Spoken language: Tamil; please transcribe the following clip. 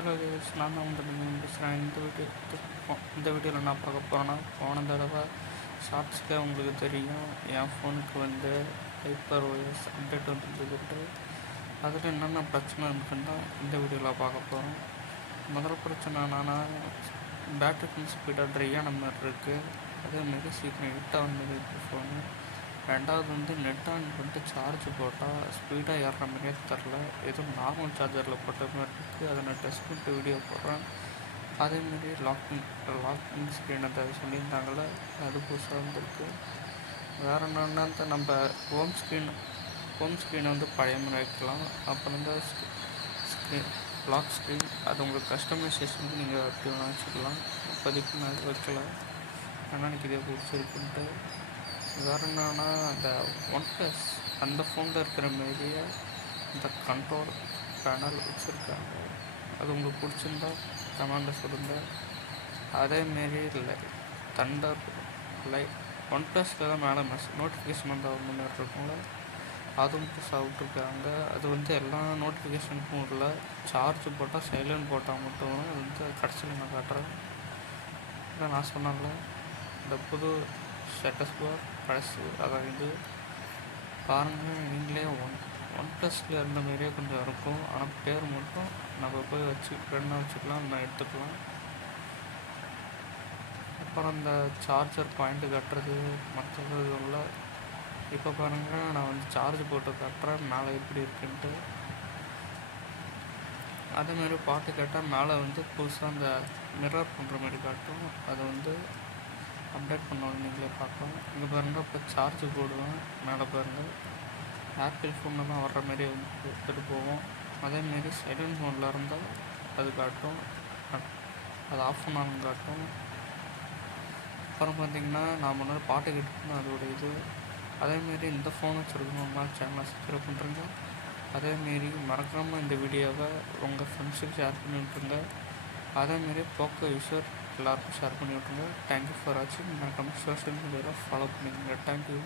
ஹலோ கைஸ், நான் தான் வந்து பேசுகிறேன். இந்த வீடியோவில் நான் பார்க்க போகிறேன்னா, போன தடவை ஷார்ட்ஸ்க்கே உங்களுக்கு தெரியும் என் ஃபோனுக்கு வந்து ஹைப்பர் ஓஎஸ் அப்டேட் வந்துருந்துட்டு அதில் என்னென்ன பிரச்சனை இருக்குன்னு தான் இந்த வீடியோவில் பார்க்க போகிறோம். முதல் பிரச்சனை என்னென்னா, பேட்டரி கொஞ்சம் ஸ்பீடாக ட்ரையான மாதிரி இருக்குது. அதேமாரி சீக்கிரம் ஹிட்டாக வந்துருக்கு ஃபோனு. ரெண்டாவது வந்து நெட் ஆன் பண்ணிட்டு சார்ஜ் போட்டால் ஸ்பீடாக ஏறுற மாதிரியே தெரில. எதுவும் நார்மல் சார்ஜரில் போட்ட மாதிரி இருக்குது. அதை நான் டெஸ்ட் பண்ணிட்டு வீடியோ போடுறேன். அதேமாரி லாக்கிங் ஸ்க்ரீன் அதை சொல்லியிருந்தாங்களே, அது புதுசாக வந்துருக்கு. வேறு என்னென்னா, நம்ம ஹோம் ஸ்க்ரீனை வந்து பழைய மாதிரி வைக்கலாம். அப்புறம் வந்து லாக் ஸ்க்ரீன் அது உங்களுக்கு கஸ்டமைசேஷனுக்கு நீங்கள் எப்படி வேணால் வச்சுக்கலாம். இப்போதைக்கு நான் வைக்கல, ஆனால் எனக்கு இதே பிடிச்சிருக்குன்ட்டு. வேறு என்னன்னா, அந்த OnePlus அந்த ஃபோனில் இருக்கிற மாரியே இந்த கண்ட்ரோல் பேனல் வச்சுருக்காங்க. அது உங்களுக்கு பிடிச்சிருந்தா கமெண்டில் சொல்லுங்கள். அதேமாரி இல்லை தண்டர் OnePlusல தான் மேலே நோட்டிஃபிகேஷன் வந்து ஒரு மாதிரி இருக்குங்கள, அதுவும் புதுசாக விட்ருக்காங்க. அது வந்து எல்லா நோட்டிஃபிகேஷனுக்கும் இல்லை, சார்ஜ் போட்டால் சைலண்ட் போட்டால் மட்டும் அது வந்து கடைசியில் நான் காட்டுறேன். இல்லை நான் சொன்னால இந்த புது ஸ்டேட்டஸ் பார் பழசு அதான் இது பாருங்கள். நீங்களே OnePlusல இருந்த மாதிரியே கொஞ்சம் இருக்கும், ஆனால் பேர் மட்டும் நம்ம போய் வச்சுக்கலாம், நான் எடுத்துக்கலாம். அப்புறம் இந்த சார்ஜர் பாயிண்ட்டு கட்டுறது மற்றது இல்லை. இப்போ பாருங்கள், நான் வந்து சார்ஜ் போட்டு கட்டுறேன் மேலே எப்படி இருக்குன்ட்டு. அதேமாதிரி பாட்டு கேட்டால் மேலே வந்து புதுசாக அந்த மிரர் பண்ணுற மாதிரி காட்டும். அது வந்து அப்டேட் பண்ணணும், நீங்களே பார்க்கலாம். இங்கே பாருங்கள், இப்போ சார்ஜ் போடுவேன் மேலே பாருங்கள், ஆப்பிள் ஃபோனில் தான் வர்ற மாதிரி வந்து எடுத்துகிட்டு போவோம். அதேமாரி சைலண்ட் மோடில் இருந்தால் அது காட்டும், அது ஆஃப் பண்ணாலும் காட்டும். அப்புறம் பார்த்திங்கன்னா, நான் முன்னாடி பாட்டு கேட்டுக்கணும் அதோட இது. அதேமாரி இந்த ஃபோன் வச்சுருக்கணும்னா சேனலை சப்ஸ்கிரைப் பண்ணுறேங்க. அதேமாரி மறக்காமல் இந்த வீடியோவை உங்கள் ஃப்ரெண்ட்ஸுக்கு ஷேர் பண்ணி விட்ருங்க. அதேமாரி போக்கோ யூஸர் எல்லாருக்கும் ஷேர் பண்ணி விட்ருங்க. தேங்க்யூ ஃபார் வாட்சிங். மறக்காமல் சோஷியல் மீடியாவில் ஃபாலோ பண்ணிக்கோங்க. தேங்க்யூ.